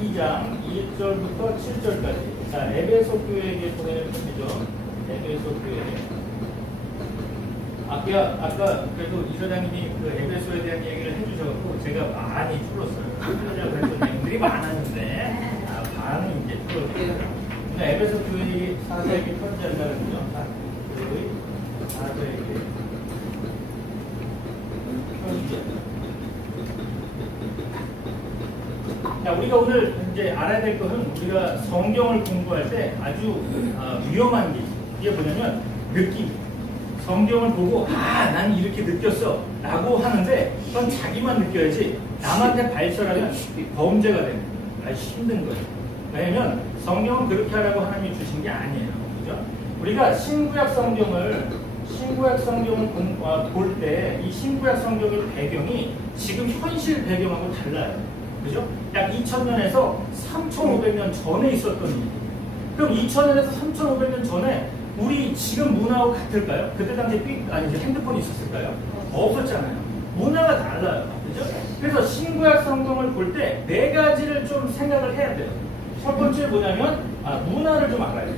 2장 1절부터 7절까지. 자, 에베소 교회에게 보내는 편지죠. 에베소 교회. 아까 그래도 이사장님이 그 에베소에 대한 얘기를 해주셔서 제가 많이 풀었어요. 그래서 내용들이 많았는데 반은 이제 풀었어요. 에베소 교회 4세에게 편지한다는 거죠. 교회 4세에게 편지. 자, 우리가 오늘 이제 알아야 될 것은 우리가 성경을 공부할 때 아주 위험한 게 있어요. 이게 뭐냐면 느낌. 성경을 보고 난 이렇게 느꼈어 라고 하는데 그건 자기만 느껴야지 남한테 발설하면 범죄가 되는 거예요. 힘든 거예요. 왜냐면 성경은 그렇게 하라고 하나님이 주신 게 아니에요. 그죠? 우리가 신구약 성경을 볼 때 이 신구약 성경의 배경이 지금 현실 배경하고 달라요. 그죠? 약 2000년에서 3500년 전에 있었던 일이에요. 그럼 2000년에서 3500년 전에 우리 지금 문화하고 같을까요? 그때 당시에 핸드폰이 있었을까요? 없었잖아요. 문화가 달라요. 그죠? 그래서 신구약 성경을 볼 때 네 가지를 좀 생각을 해야 돼요. 첫 번째 뭐냐면 문화를 좀 알아야 돼요.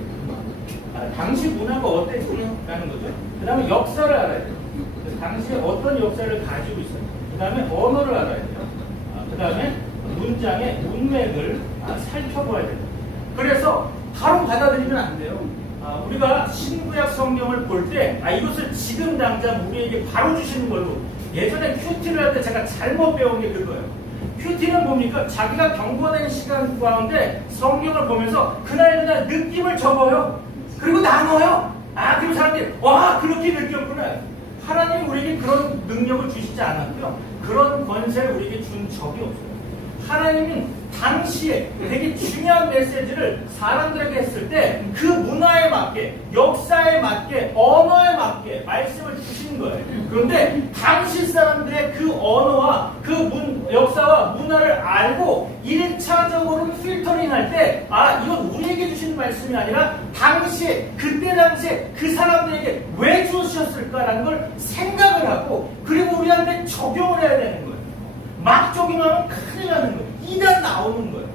당시 문화가 어땠냐는 거죠. 그 다음에 역사를 알아야 돼요. 당시에 어떤 역사를 가지고 있어요. 그 다음에 언어를 알아야 돼요. 그 다음에 문장의 문맥을 살펴봐야 돼요. 그래서 바로 받아들이면 안 돼요. 우리가 신구약 성경을 볼 때 이것을 지금 당장 우리에게 바로 주시는 걸로 예전에 큐티를 할 때 제가 잘못 배운 게 그거예요. 큐티는 뭡니까? 자기가 경건한 시간 가운데 성경을 보면서 그날 느낌을 적어요. 그리고 나눠요. 그리고 사람들이 그렇게 느꼈구나. 하나님이 우리에게 그런 능력을 주시지 않았고요. 그런 권세를 우리에게 준 적이 없어요. 하나님은 당시에 되게 중요한 메시지를 사람들에게 했을 때 그 문화에 맞게, 역사에 맞게, 언어에 맞게 말씀을 주신 거예요. 그런데 당시 사람들의 그 언어와 그 역사와 문화를 알고 1차적으로 필터링 할 때 이건 우리에게 주신 말씀이 아니라 그때 당시에 그 사람들에게 왜 주셨을까라는 걸 생각을 하고 그리고 우리한테 적용을 해야 되는 거예요. 막 적용하면 큰일 나는 거예요. 이단 나오는 거예요.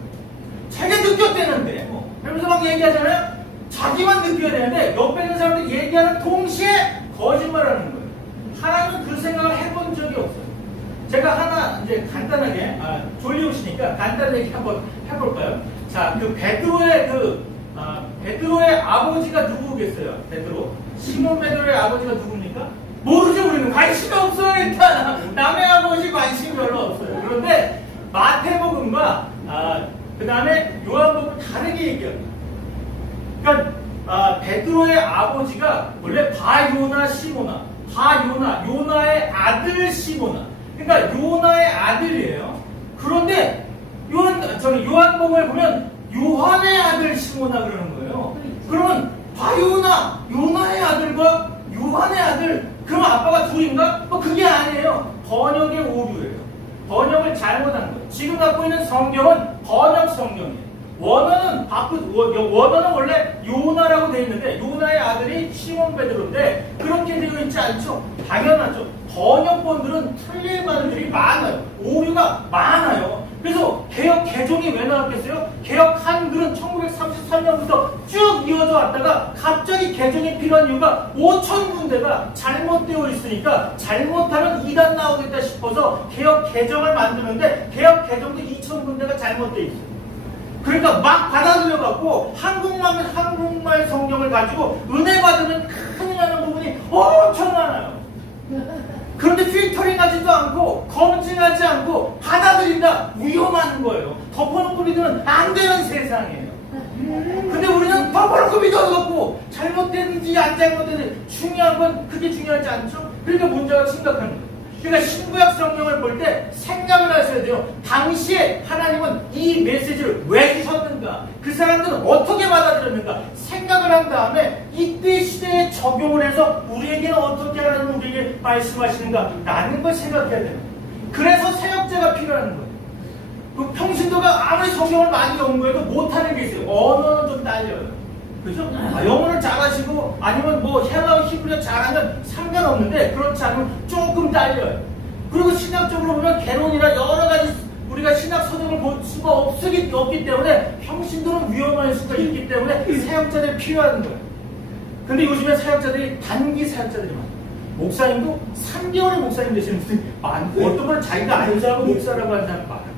자기가 느꼈대는데 그러면서 막 얘기하잖아요. 자기만 느껴야 되는데 옆에 있는 사람들이 얘기하는 동시에 거짓말하는 거예요. 하나님은 그 생각을 해본 적이 없어요. 제가 하나 이제 간단하게 졸리우시니까 간단한 얘기 한번 해볼까요? 자, 그 베드로의 아버지가 누구겠어요? 시몬 베드로의 아버지가 누굽니까? 모르죠. 우리는 관심이 없어요. 일단 남의 아버지 관심이 별로 없어요. 그런데 마태복음과 그 다음에 요한복음 다르게 얘기합니다. 그러니까 베드로의 아버지가 원래 바요나 시모나, 요나의 아들 시모나. 그러니까 요나의 아들이에요. 그런데 요한복음을 보면 요한의 아들 시모나 그러는 거예요. 그러면 바요나, 요나의 아들과 요한의 아들, 그럼 아빠가 둘인가? 그게 아니에요. 번역의 오류예요. 번역을 잘못한 거예요. 지금 갖고 있는 성경은 번역 성경이에요. 원어는 원래 요나라고 되어 있는데 요나의 아들이 시몬 베드로인데 그렇게 되어 있지 않죠. 당연하죠. 번역본들은 틀린 말들이 많아요. 오류가 많아요. 그래서 개역 개종이 왜 나왔겠어요? 개역 한글은 1933년부터 쭉 이어져 왔다가 갑자기 개종이 필요한 이유가 5,000군데가 잘못되어 있으니까 잘못하면 이단 나오겠다 싶어서 개역 개정을 만드는데 개역 개정도 2,000군데가 잘못되어 있어요. 그러니까 막 받아들여갖고 한국말 성경을 가지고 은혜 받으면 큰일 나는 부분이 엄청 많아요. 그런데 필터링 하지도 않고 검증하지 않고 받아들인다. 위험한 거예요. 덮어놓고 믿으면 안 되는 세상이에요. 근데 우리는 덮어놓고 믿어갖고 잘못됐는지 안 잘못됐는지 중요한 건 그게 중요하지 않죠? 그러니까 문제가 심각한 거예요. 그러니까 신구약 성경을 볼 때 생각을 하셔야 돼요. 당시에 하나님은 이 메시지를 왜 주셨는가? 그 사람들은 어떻게 받아들였는가? 생각을 한 다음에 이때 시대에 적용을 해서 우리에게는 어떻게 하라는 우리에게 말씀하시는가? 라는 걸 생각해야 돼요. 그래서 사역자가 필요한 거예요. 그 평신도가 아무리 성경을 많이 연구해도 못하는 게 있어요. 언어는 좀 딸려요. 그죠? 영어를 잘하시고 아니면 헬라어 히브리어 잘하면 상관없는데 그렇지 않으면 조금 딸려요. 그리고 신학적으로 보면 개론이나 여러 가지 우리가 신학 서적을 볼 수가 없기 때문에 평신도는 위험할 수가 있기 때문에 사역자들이 필요한 거예요. 근데 요즘에 사역자들이 단기 사역자들이 많아요. 목사님도 3개월의 목사님 되시는 분들이 많고 어떤 분은 자기가 안수하고 목사라고 하는 사람이 많아요.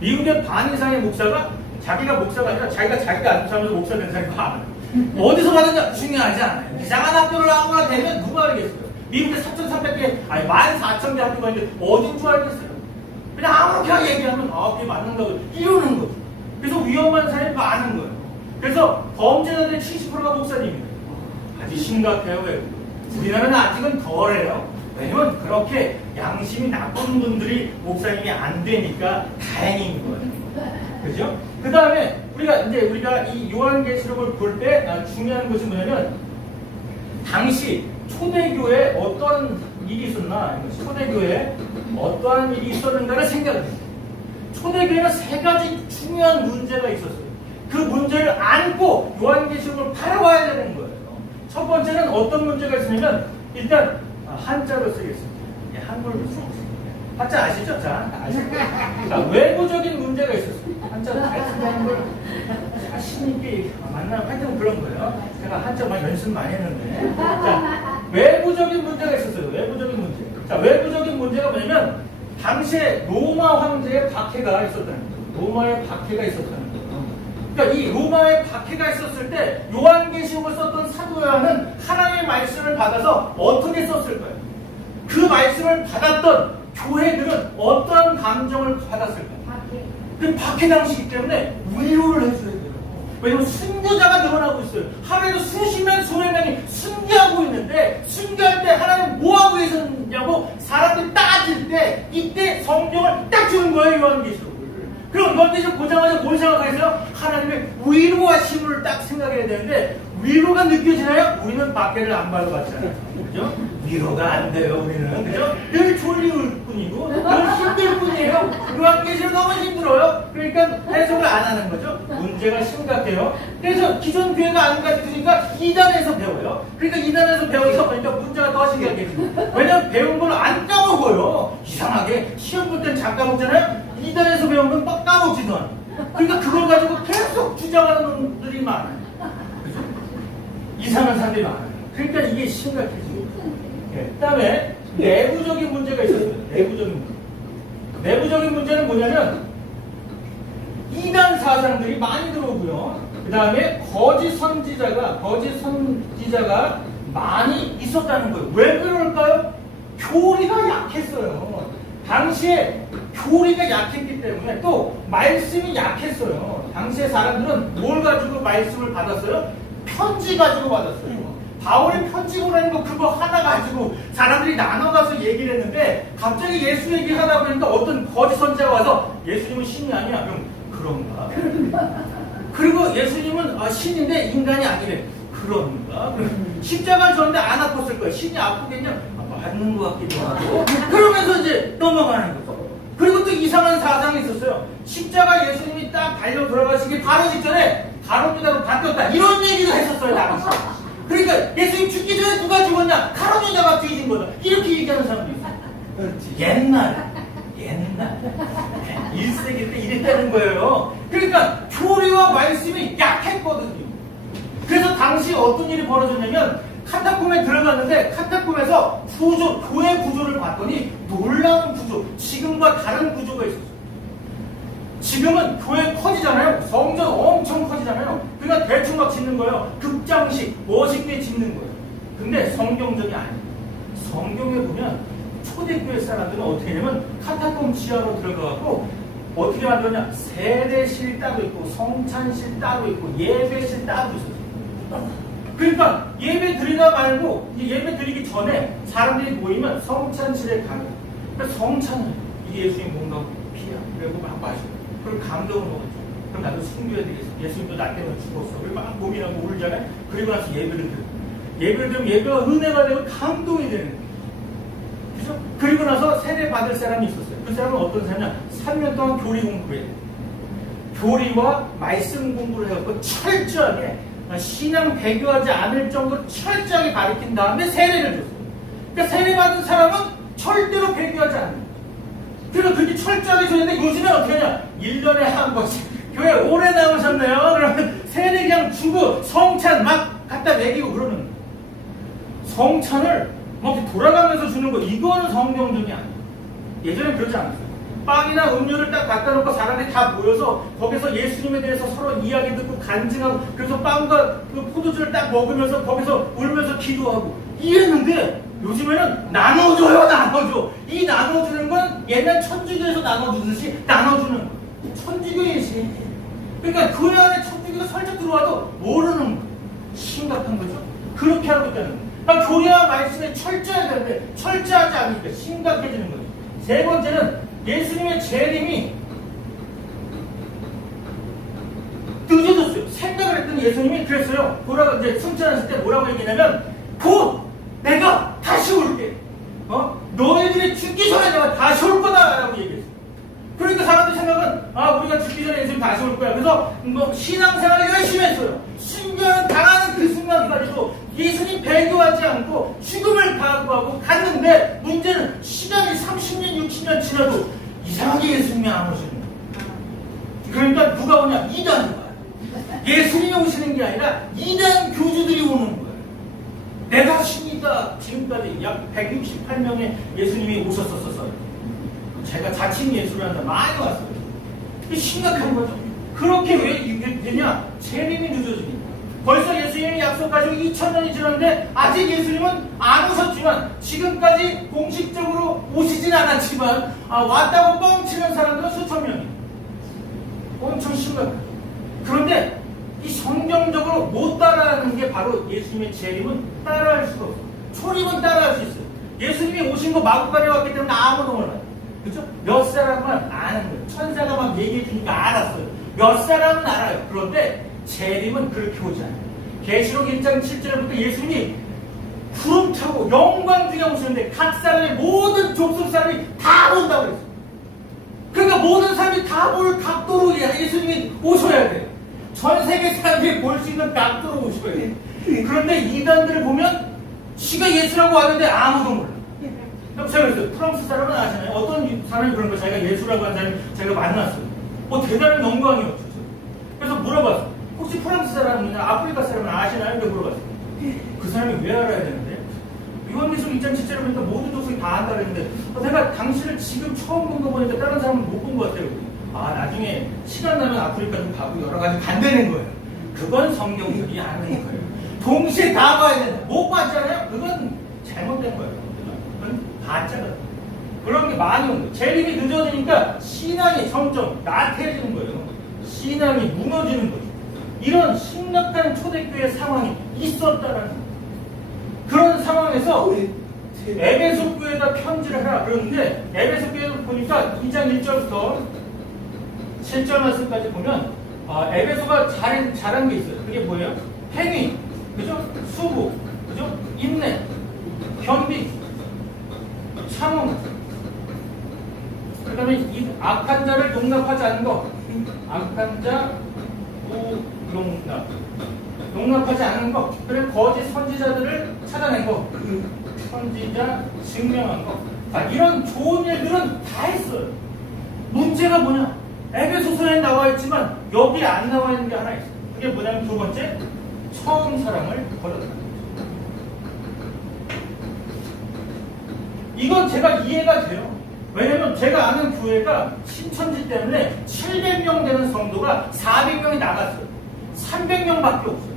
미국의 반 이상의 목사가 자기가 목사가 아니라 자기가 안수하면서 목사 된 사람이 많아요. 어디서 받았냐? 중요하지 않아요. 이상한 학교를 나오거나 되면 누가 알겠어요? 미국에 3,300개, 아니 14,000개 학교가 있는데 어딘 줄 알겠어요? 그냥 아무렇게 얘기하면 그게 맞는다고 이러는 거죠. 그래서 위험한 사람이 많은 거예요. 그래서 범죄자들의 70%가 목사님입니다. 아주 심각해요. 왜? 우리나라는 아직은 덜해요. 왜냐면 그렇게 양심이 나쁜 분들이 목사님이 안 되니까 다행인 거예요. 그죠? 그 다음에 우리가 이 요한계시록을 볼 때 중요한 것이 뭐냐면 당시 초대교회에 어떤 일이 있었나, 초대교회에 어떠한 일이 있었는가를 생각해요. 초대교회는 3가지 중요한 문제가 있었어요. 그 문제를 안고 요한계시록을 바라봐야 되는 거예요. 첫 번째는 어떤 문제가 있으냐면 일단 한자로 쓰겠습니다. 한글로 쓰겠습니다. 한자 아시죠? 자, 아실 거예요. 자, 외부적인 문제가 있었어요. 한자로 잘 쓰는 걸 자신있게 만나면 하여튼 그런 거예요. 제가 한자 많이 연습 많이 했는데. 자, 외부적인 문제가 있었어요. 외부적인 문제. 자, 외부적인 문제가 뭐냐면 당시에 로마 황제의 박해가 있었다는 거예요. 로마의 박해가 있었다는 거예요. 그러니까 이 로마의 박해가 있었을 때 요한계시록을 썼던 사도 요한은 하나님의 말씀을 받아서 어떻게 썼을까요? 그 말씀을 받았던 교회들은 어떠한 감정을 받았을까요? 그 박해 당시이기 때문에 위로를 해줘야 돼요. 왜냐면 순교자가 늘어나고 있어요. 하루에도 수십만 수백 명이 순교하고 있는데 순교할 때 하나님 뭐하고 계셨냐고 사람들이 따질 때 이때 성경을 딱 주는 거예요. 요한계시록. 그럼 요한계시록 보자마자 뭘 생각하겠어요? 하나님의 위로와 힘을 딱 생각해야 되는데 위로가 느껴지나요? 우리는 박해를 안 받아봤잖아요. 그죠? 위로가 안 돼요, 우리는. 그죠? 늘 졸리울 뿐이고, 늘 힘들 뿐이에요. 요한계시록 너무 힘들어요. 그러니까 해석을 안 하는 거죠. 문제가 심각해요. 그래서 기존 교회가 안 가르치니까 2단에서 배워요. 그러니까 2단에서 배워서 그러니까 문제가 더 심각해지고. 왜냐면 배운 걸 안 까먹어요. 이상하게. 시험 볼 땐 잘 까먹잖아요? 2단에서 배운 건 막 까먹지도 않아요. 그러니까 그걸 가지고 계속 주장하는 놈들이 많아요. 그죠? 이상한 사람들이 많아요. 그러니까 이게 심각해지고. 그 다음에 내부적인 문제가 있었어요. 내부적인 문제. 내부적인 문제는 뭐냐면 이단 사상들이 많이 들어오고요. 그 다음에 거짓 선지자가 많이 있었다는 거예요. 왜 그럴까요? 교리가 약했어요. 당시에 교리가 약했기 때문에 또 말씀이 약했어요. 당시에 사람들은 뭘 가지고 말씀을 받았어요? 편지 가지고 받았어요. 바울의 편지 보내는 거 그거 하나 가지고 사람들이 나눠가서 얘기를 했는데 갑자기 예수 얘기를 하다 보니까 어떤 거짓 선지자가 와서 예수님은 신이 아니야. 그럼 그런가? 그리고 예수님은 신인데 인간이 아니래. 그런가? 십자가를 졌는데 안 아팠을 거야. 신이 아프겠냐? 맞는 것 같기도 하고. 그러면서 이제 넘어가는 거죠. 그리고 또 이상한 사상이 있었어요. 십자가 예수님이 딱 달려 들어가시기 바로 직전에 가론유다로 바뀌었다. 이런 얘기도 했었어요, 당시. 그러니까 예수님 죽기 전에 누가 죽었냐? 가론유다가 뒤진 거다. 이렇게 얘기하는 사람도 있어요. 옛날 1세기 때 이랬다는 거예요. 그러니까 교리와 말씀이 약했거든요. 그래서 당시 어떤 일이 벌어졌냐면 카타콤에 들어갔는데 카타콤에서 교회 구조를 봤더니 놀라운 구조, 지금과 다른 구조가 있었어요. 지금은 교회 커지잖아요. 성전 엄청 커지잖아요. 그러니까 대충 막 짓는 거예요. 극장식, 멋있게 짓는 거예요. 근데 성경적이 아니에요. 성경에 보면 초대교회 사람들은 어떻게 하냐면 카타콤 지하로 들어가고 어떻게 만들었냐? 세례실 따로 있고 성찬실 따로 있고 예배실 따로 있었어요. 그러니까 예배 드리다 말고 예배 드리기 전에 사람들이 모이면 성찬실에 가요. 그러니까 성찬을 이게 예수님 뭔가 피야. 그리고 막 마셔요. 그럼 감동을 먹었죠. 그럼 나도 숨겨야 되겠어. 예수님도 나 때문에 죽었어. 그리고 막 고민하고 울잖아요. 그리고 나서 예배를 드려요. 예배를 드리면 예배가 은혜가 되고 감동이 되는 거예요. 그죠? 그리고 나서 세례 받을 사람이 있었어요. 그 사람은 어떤 사람이냐? 3년 동안 교리 공부를 해요. 교리와 말씀 공부를 해갖고 철저하게 신앙 배교하지 않을 정도로 철저하게 가르친 다음에 세례를 줬어요. 그러니까 세례 받은 사람은 절대로 배교하지 않는 거예요. 그래서 그렇게 철저하게 줬는데 요즘엔 어떻게 하냐? 1년에 한 번씩. 교회 오래 나오셨네요. 그러면 세례 그냥 주고 성찬 막 갖다 먹이고 그러는 거예요. 성찬을 막 이렇게 돌아가면서 주는 거, 이거는 성경적이 아니에요. 예전엔 그러지 않았어요. 빵이나 음료를 딱 갖다 놓고 사람들이 다 모여서 거기서 예수님에 대해서 서로 이야기 듣고 간증하고, 그래서 빵과 그 포도주를 딱 먹으면서 거기서 울면서 기도하고 이랬는데, 요즘에는 나눠줘요, 나눠줘. 이 나눠주는 건 옛날 천주교에서 나눠주듯이 나눠주는 거예요. 천주교의 신이에요. 그러니까 교회 안에 천주교가 살짝 들어와도 모르는 거예요. 심각한 거죠. 그렇게 하고 있다는 거예요. 그러니까 교회와 말씀에 철저해야 되는데 철저하지 않으니까 심각해지는 거예요. 세 번째는 예수님의 재림이 늦어졌어요. 생각을 했더니 예수님이 그랬어요. 이제 승천하실 때 뭐라고 얘기냐면, 곧 내가 다시 올게. 너희들이 죽기 전에 내가 다시 올 거다라고 얘기했어요. 그러니까 사람들 생각은, 우리가 죽기 전에 예수님 다시 올 거야. 그래서 신앙생활을 열심히 했어요. 순교를 당하는 그 순간까지도 예수님 배교하지 않고 죽음을 각오하고 갔는데, 문제는 시간이 30년, 60년 지나도 이상하게 예수님이 안 오시는 거예요. 그러니까 누가 오냐? 이단이 와요. 예수님이 오시는 게 아니라 이단 교주들이 오는 거예요. 내가 신이다. 지금까지 약 168명의 예수님이 오셨었어요. 제가 자칭 예수를 한다. 많이 왔어요. 심각한 거죠. 그렇게 왜 이게 되냐? 재림이 늦어지니까. 벌써 예수님이 약속하시고 2000년이 지났는데 아직 예수님은 안 오셨지만, 지금까지 공식적으로 오시진 않았지만 왔다고 뻥치는 사람들은 수천 명이 엄청 심각해요. 그런데 이 성경적으로 못 따라하는 게 바로 예수님의 재림은 따라할 수가 없어요. 초림은 따라할 수 있어요. 예수님이 오신 거 마구간에 왔기 때문에 아무도 몰라요. 그렇죠? 몇 사람만 아는 거예요. 천사가 막 얘기해 주니까 알았어요. 몇 사람은 알아요. 그런데 재림은 그렇게 오지 않아요. 계시록 1장 7절부터 예수님이 구름 타고 영광 중에 오시는데 각 사람의 모든 족속 사람이 다 본다고 그랬어요. 그러니까 모든 사람이 다 볼 각도로 예수님이 오셔야 돼요. 전 세계 사람들이 볼 수 있는 각도로 오셔야 돼요. 그런데 이단들을 보면 지가 예수라고 왔는데 아무도 몰라. 제가 그랬어요. 프랑스 사람은 아시나요? 어떤 사람이 그런 거, 자기가 예수라고 하는 사람이 제가 만났어요. 대단한 영광이었죠. 그래서 물어봤어요. 혹시 프랑스 사람이나 아프리카 사람은 아시나요? 이렇게 물어봤어요. 그 사람이 왜 알아야 되는데? 요한계시록 2장 7절에 보니까 모든 족속이 다 안다 그랬는데, 내가 당신을 지금 처음 본 거 보니까 다른 사람은 못 본 것 같아요. 나중에 시간 나면 아프리카 좀 가고 여러 가지 간다는 거예요. 그건 성경적이 아닌 거예요. 동시에 다 봐야 된다. 못 봤잖아요? 그건 잘못된 거예요. 그건 가짜다. 그런 게 많이 온 거예요. 재림이 늦어지니까 신앙이 점점 나태해지는 거예요. 신앙이 무너지는 거죠. 이런 심각한 초대교회 상황이 있었다라는 거예요. 그런 상황에서 에베소 교회에다 편지를 하라 그러는데, 에베소 교회도 보니까 2장 1절부터 7절 말씀까지 보면 에베소가 잘한 게 있어요. 그게 뭐예요? 행위, 그죠? 수고, 그죠? 인내, 겸비, 참음. 그 다음에 이 악한 자를 용납하지 않는 것. 악한 자 용납하지 않는 것. 그리고 거짓 선지자들을 찾아낸 것. 선지자 증명한 것. 이런 좋은 일들은 다 했어요. 문제가 뭐냐? 에베소서에 나와 있지만 여기 안 나와 있는 게 하나 있어요. 그게 뭐냐면, 두 번째, 처음 사랑을 버렸다. 이건 제가 이해가 돼요. 왜냐면 제가 아는 교회가 신천지 때문에 700명 되는 성도가 400명이 나갔어요. 300명밖에 없어요.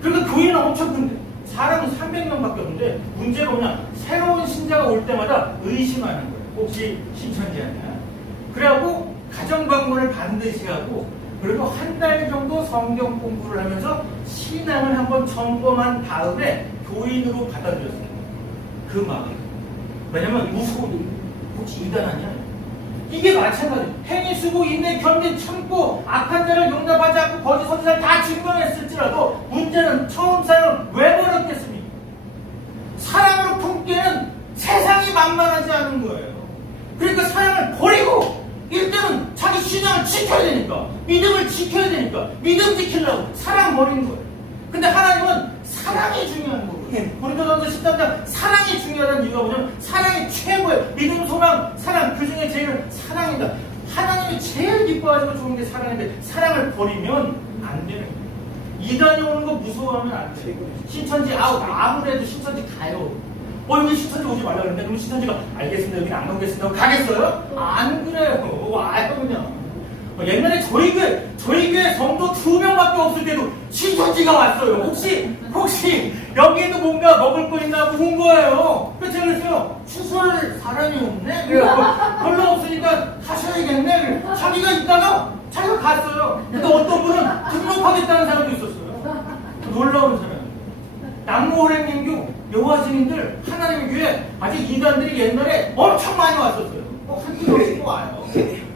그러니까 교회는 엄청 큰데 사람은 300명밖에 없는데, 문제가 뭐냐? 새로운 신자가 올 때마다 의심하는 거예요. 혹시 신천지 아니야? 그래갖고 가정방문을 반드시 하고, 그리고 한 달 정도 성경 공부를 하면서 신앙을 한번 점검한 다음에 교인으로 받아들였어요. 그 마음. 왜냐면 무서워. 혹시 이단 아니야? 이게 마찬가지예요. 행위, 수고, 인내, 견디, 참고 악한 자를 용납하지 않고 거짓 선지자를 다 증명했을지라도, 문제는 처음 사랑을 왜 버렸겠습니까? 사랑으로 품기에는 세상이 만만하지 않은 거예요. 그러니까 사랑을 버리고 일단은 자기 신앙을 지켜야 되니까, 믿음을 지켜야 되니까, 믿음 지키려고 사랑 버리는 거예요. 근데 하나님은 사랑이 중요한 거거든요. 고린도전서 13장 사랑이 중요하다는 이유가 뭐냐면 사랑이 최고예요. 믿음, 소망, 사랑 그 중에 제일 사랑이다. 하나님이 제일 기뻐하시고 좋은 게 사랑인데 사랑을 버리면 안 되는 거예요. 이단이 오는 거 무서워하면 안 돼요. 신천지 아무래도 신천지 가요. 여기 신천지 오지 말라 그러는데 그럼 신천지가 알겠습니다. 여기는 안 오겠습니다. 가겠어요? 안 그래요. 와요 그냥. 옛날에 저희 교회 성도 2명밖에 없을 때도 신천지가 왔어요. 혹시 여기에도 뭔가 먹을 거 있나 하고 온 거예요. 그래서 제가 그랬어요. 추수할 사람이 없네? 별로 없으니까 가셔야겠네. 자기가 있다가 자기가 갔어요. 근데 어떤 분은 등록하겠다는 사람도 있었어요. 놀라운 사람. 남모호랭님교 여호와 증인들 하나님의 교회 아직 이단들이 옛날에 엄청 많이 왔었어요. 한두 명씩 와요.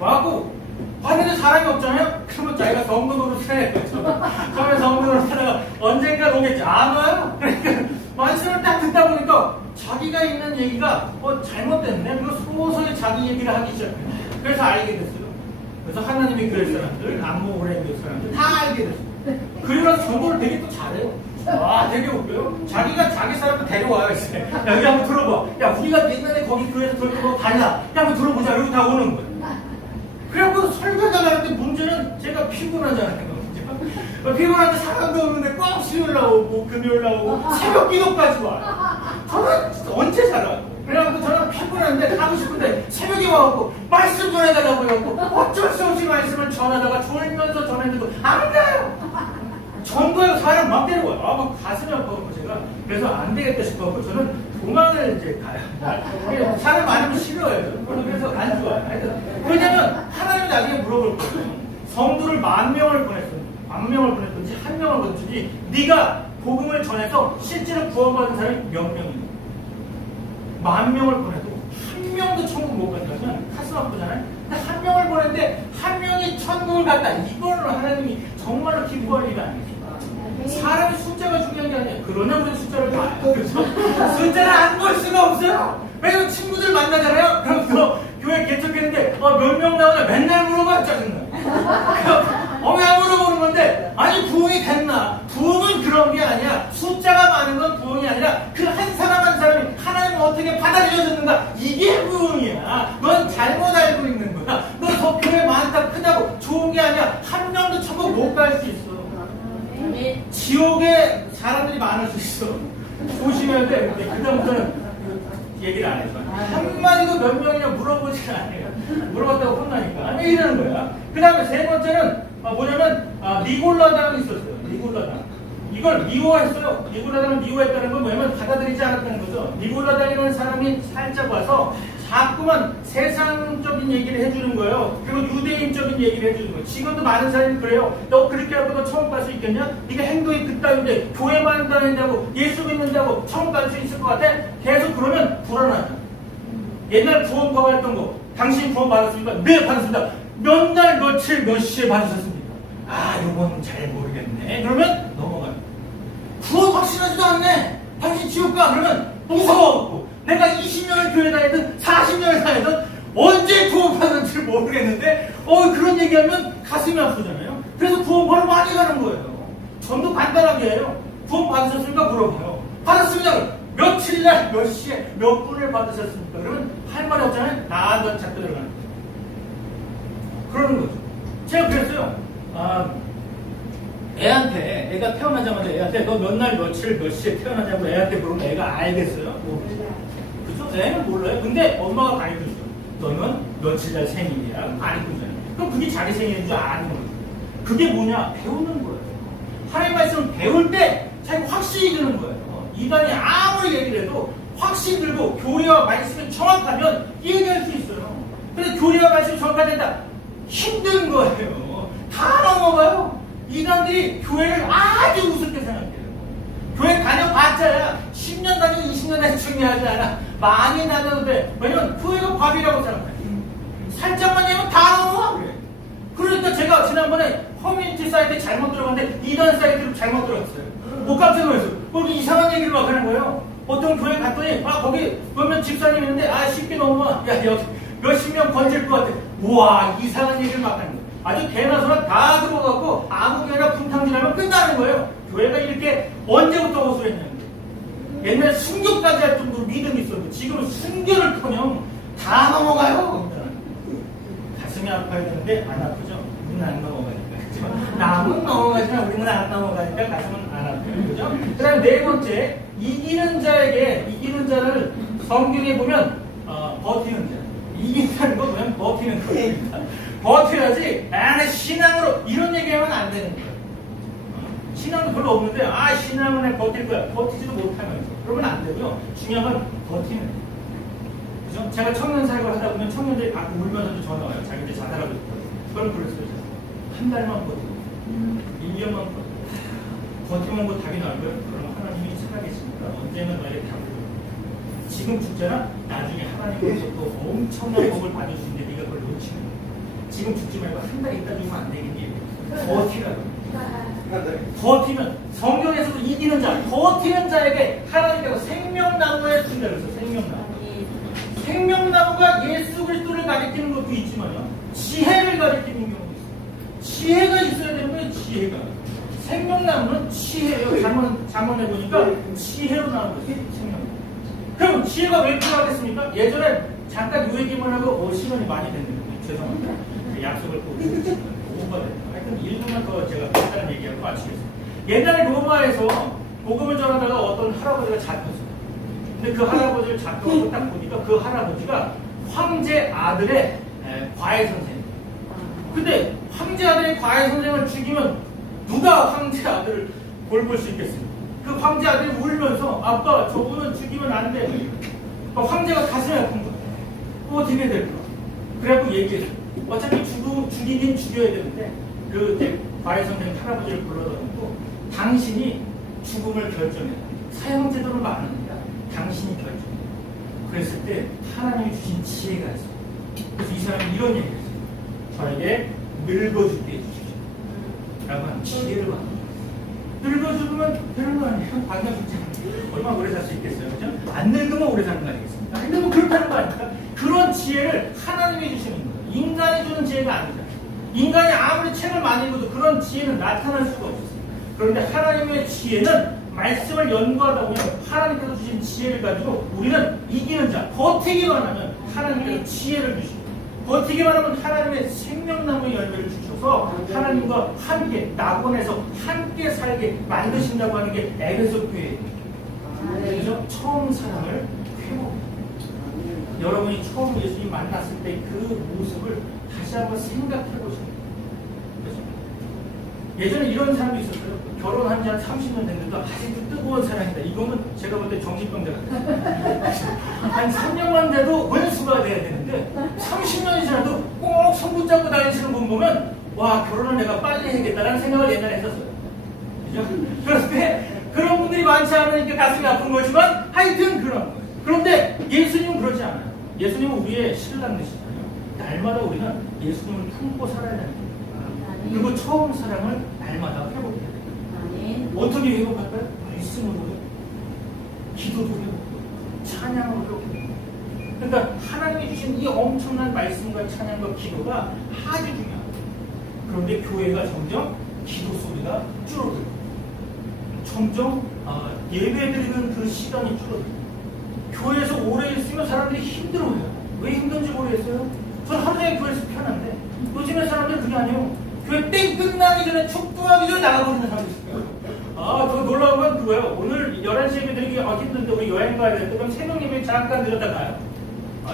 와고 봤는데 사람이 없잖아요? 그러면 자기가 성도 노릇을 해요. 처음에 성도 노릇 하다가 언젠가 오겠지. 안 와요? 그러니까 말씀을 딱 듣다 보니까 자기가 있는 얘기가 잘못됐네. 그리고 소소히 자기 얘기를 하기 시작해요. 그래서 알게 됐어요. 그래서 하나님의 교회 사람들, 남모호랭교 사람들 다 알게 됐어요. 그리고 나서 정보를 되게 또 잘해요. 되게 웃겨요. 자기가 자기 사람도 데려와요. 이제. 야, 여기 한번 들어봐. 야, 우리가 옛날에 거기 교회에서 들었던 거 달라. 야, 한번 들어보자. 이러고 다 오는 거예요. 그래갖고 설교가 나갈 때 문제는 제가 피곤하잖아요. 피곤한데 사람도 없는데 꼭 수요일 나오고 금요일 나오고 새벽 기도까지 와요. 저는 언제 살아요? 그래갖고 저는 피곤한데 가고 싶은데 새벽에 와갖고 말씀 전해달라고 해갖고 어쩔 수 없이 말씀을 전하다가 졸면서 전했는데도 안 가요. 전부에 사람 막 데려와요. 막 가슴이 아파갖고 제가 그래서 안 되겠다 싶어갖고 저는 도망을 이제 가요. 사람 많으면 싫어해요. 그래서 안 좋아요. 왜냐면 하나님이 나중에 물어볼 거예요. 성도를 10,000명을 보냈든지 10,000명을 보냈든지 1명을 보냈든지 네가 복음을 전해서 실제로 구원받은 사람이 몇 명이냐. 10,000명을 보내도 1명도 천국 못 간다면 가슴 아프잖아요. 근데 1명을 보냈는데 1명이 천국을 갔다. 이거는 하나님이 정말로 기뻐할 일이 아니에요. 사람의 숫자가 중요한 게 아니에요. 그러나 우리 숫자를 봐요. 그래서 숫자를 안 볼 수가 없어요. 왜냐면 친구들 만나잖아요. 그럼 또 교회 개척했는데 몇 명 나오냐 맨날 물어봐. 짜증나요. 왜 안 물어보는 건데 아니 부흥이 됐나. 부흥은 그런 게 아니야. 숫자가 많은 건 부흥이 아니라 그 한 사람 한 사람이 하나님을 어떻게 받아들여줬는가. 이게 부흥이야. 넌 잘못 알고 있는 거야. 너 더 교회 많다 크다고 좋은 게 아니야. 한 명도 천국 못 갈 수 있어. 지옥에 사람들이 많을 수 있어. 조심해야 돼. 그다음부터는 얘기를 안 해요. 한마디도 몇 명이냐 물어보지 않아요. 물어봤다고 혼나니까. 아니 이러는 거야. 그 다음에 세 번째는 뭐냐면 니골라당이 있었어요. 니골라당. 이걸 미워했어요. 니골라당을 미워했다는 건 뭐냐면 받아들이지 않았다는 거죠. 니골라당이라는 사람이 살짝 와서 자꾸만 세상적인 얘기를 해주는 거예요. 그리고 유대인적인 얘기를 해주는 거예요. 지금도 많은 사람이 그래요. 너 그렇게 하고 너 천국 갈 수 있겠냐? 네가 행동이 그따위인데 교회만 다닌다고 예수 믿는다고 천국 갈 수 있을 것 같아? 계속 그러면 불안하죠. 옛날 구원 받았던 거 당신 구원 받았습니까? 네 받았습니다. 몇 날 며칠 몇 시에 받으셨습니까? 이건 잘 모르겠네. 그러면 넘어가요. 구원 확신하지도 않네. 당신 지옥 가. 그러면 무서워. 내가 20년을 교회 다니든 40년을 다니든 언제 구원 받았는지 모르겠는데 그런 얘기하면 가슴이 아프잖아요. 그래서 구원 바로 많이 가는 거예요. 전도 간단하게 해요. 구원 받으셨습니까? 물어봐요. 받았습니다. 며칠 날 몇 시에 몇 분을 받으셨습니까? 그러면 할 말이 없잖아요. 넌 자꾸 들어가는 거예요. 그러는 거죠. 제가 그랬어요. 애가 태어나자마자 애한테 너 몇 날 며칠 몇 시에 태어나냐고 애한테 물으면 애가 알겠어요. 그죠? 애는 몰라요. 근데 엄마가 가르쳐줘요. 너는 며칠 날 생일이야. 가르쳐줘요. 그럼 그게 자기 생일인 줄 아는 거예요. 그게 뭐냐? 배우는 거예요. 하나님 말씀을 배울 때 자기 확신이 드는 거예요. 이단이 아무리 얘기를 해도 확신 들고 교리와 말씀이 정확하면 이해할 수 있어요. 근데 교리와 말씀이 정확하다 힘든 거예요. 다 넘어가요. 이단들이 교회를 아주 우습게 생각해요. 교회 다녀봤자야 10년 다니고 20년 다니고 중요하지 않아. 많이 다녀도 돼. 왜냐면 교회가 밥이라고 생각해요. 살짝만 내면 다 넘어가 그래. 그러니까 제가 지난번에 커뮤니티 사이트에 잘못 들어갔는데 이단 사이트로 잘못 들어갔어요. 깜짝 놀랐어요. 거기 이상한 얘기를 막 하는 거예요. 어떤 교회 갔더니 거기 몇몇 집사님 있는데 쉽게 넘어와. 야 여기 몇십 명 건질 것 같아. 우와 이상한 얘기를 막 하는 거예요. 아주 개나 소나 다 들어가고 아무 개나 분탕질하면 끝나는 거예요. 교회가 이렇게 언제부터 허술했냐면 옛날에 순교까지 할 정도로 믿음이 있었는데 지금은 순교를커녕 다 넘어가요. 가슴이 아파야 되는데 안 아프죠? 우리는 안 넘어가니까. 그렇죠? 남은 넘어가지만 우리는 안 넘어가니까 가슴은 안 아파요. 그죠? 그 다음에 네 번째, 이기는 자를 성경에 보면 버티는 자. 이긴다는 거 그냥 버티는 거니까. 버텨야지. 나는 신앙으로 이런 얘기하면 안 되는 거예요. 신앙도 별로 없는데 신앙은 내가 버틸 거야. 버티지도 못하면서. 그러면 안 되고요. 중요한 건 버티는 거예요. 그죠? 제가 청년 사역을 하다 보면 청년들이 가끔 울면서도 전화 와요. 자기들 자살하고 있거든요. 그걸 그랬어요. 한 달만 버티고 1년만 버티면 뭐 답이 나올 거예요. 그럼 하나님이 살아계십니다. 언제나 너에게 답을 줘요. 지금 죽잖아. 나중에 하나님으로부터 또 엄청난 복을 받을 수 있는데 네가 그걸 놓치는 거야. 지금 죽지 말고 한 달 있다 죽으면 안 되겠니? 버티라고. 버티면 성경에서도 이기는 자, 버티는 자에게 하나님께서 생명나무에 준다 그랬어요. 생명나무. 생명나무가 예수 그리스도를 가리키는 것도 있지만요, 지혜를 가리키는 경우도 있어요. 지혜가 있어야 되는 거예요. 지혜가. 생명나무는 지혜예요. 잠언에 보니까 지혜로 나온 거예요. 생명나무. 그럼 지혜가 왜 필요하겠습니까? 예전에 잠깐 요 얘기만 하고 시간이 많이 됐는데 죄송합니다. 약속을 꼭 오버가 됐다. 하여튼 1분만 더 제가 간단한 얘기하고 마치겠습니다. 옛날에 로마에서 복음을 전하다가 어떤 할아버지가 잡혔어요. 근데 그 할아버지를 잡혀서 딱 보니까 그 할아버지가 황제 아들의 과외 선생님. 근데 황제 아들의 과외 선생님을 죽이면 누가 황제 아들을 돌볼 수 있겠습니까? 그 황제 아들이 울면서 아빠 저분은 죽이면 안 돼. 황제가 가슴이 아픈 거야. 어떻게 될까? 그래갖고 얘기했어요. 어차피 죽이긴 죽여야 되는데 그 과외 선생님 할아버지를 불러다 놓고 당신이 죽음을 결정해. 사형제도를 많으니까 당신이 결정해. 그랬을 때 하나님이 주신 지혜가 있어요. 그래서 이 사람이 이런 얘기를 했어요. 저에게 늙어죽게 해주십시오. 라고 하는 지혜를 받는 거예요. 늙어 죽으면 되는 거 아니에요? 방금 죽지 않아요. 얼마나 오래 살 수 있겠어요? 그죠? 안 늙으면 오래 사는 거 아니겠습니까? 근데 뭐 그렇다는 거 아닙니까? 그런 지혜를 하나님이 주시는 거예요. 인간이 주는 지혜가 아니잖아요. 인간이 아무리 책을 많이 읽어도 그런 지혜는 나타날 수가 없어요. 그런데 하나님의 지혜는 말씀을 연구하다 보면 하나님께서 주신 지혜를 가지고 우리는 이기는 자, 버티기만 하면 하나님께서 지혜를 주시고 버티기만 하면 하나님의 생명나무의 열매를 주셔서 하나님과 함께 낙원에서 함께 살게 만드신다고 하는 게 에베소 교회예요. 그래서 처음 사랑을 회복합니다. 여러분이 처음 예수님 만났을 때 그 모습을 다시 한번 생각해 보시는 거예요. 예전에 이런 사람도 있었어요. 결혼한 지 한 30년 됐는데 아직도 뜨거운 사랑이다. 이거는 제가 볼 때 정신병자 같아요. 한 3년만 돼도 원수가 돼야 되는데 30년이 지나도 꼭 손 붙잡고 다니시는 분 보면 와, 결혼을 내가 빨리 해야겠다라는 생각을 옛날에 했었어요. 그죠? 그런데 그런 분들이 많지 않으니까 가슴이 아픈 거지만 하여튼 그런 거예요. 그런데 예수님은 그러지 않아요. 예수님은 우리의 신랑 되시잖아요. 날마다 우리는 예수님을 품고 살아야 되는 거예요. 그리고 처음 사랑을 날마다 회복해야 돼요. 어떻게 회복할까요? 말씀으로요. 기도도 회복해요. 찬양으로 회복해요. 그러니까 하나님이 주신 이 엄청난 말씀과 찬양과 기도가 아주 중요합니다. 그런데 교회가 점점 기도 소리가 줄어들고 점점 예배드리는 그 시간이 줄어들고 교회에서 오래 있으면 사람들이 힘들어해요. 왜 힘든지 모르겠어요. 저는 하루 종일 교회에서 편한데 요즘에 사람들은 그게 아니에요. 교회 땡 끝나기 전에 축구하기 전에 나가버리는 사람도 있어요. 더 놀라운 건 그거예요. 오늘 11시에 예배 드리기 힘든데 우리 여행 가야 되는데 그럼 새벽 예배 잠깐 드렸다 가요.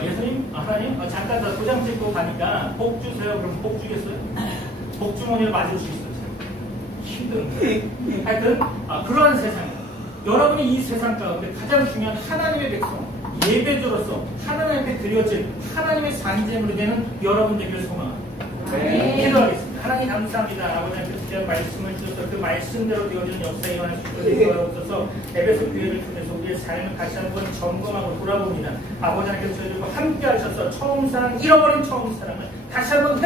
예수님, 하나님, 잠깐 더 도장 찍고 가니까 복 주세요. 그럼 복 주겠어요? 복 주머니를 맞을 수 있어요. 힘든 거예요. 하여튼 그러한 세상이에요. 여러분이 이 세상 가운데 가장 중요한 하나님의 백성, 예배자로서 하나님 앞에 드려질 하나님의 산재물이 되는 여러분 되기를 소망합니다. 기도하겠습니다. 하나님 감사합니다. 아버지한테 드린 말씀을 주셔서 그 말씀대로 되어지는 역사에 관한 수고를 도와주셔서 에베소 교회를 통해서 우리의 삶을 다시 한번 점검하고 돌아봅니다. 아버지 하나님께서 저희들과 함께 하셔서 처음 사랑, 잃어버린 처음 사랑을 다시 한번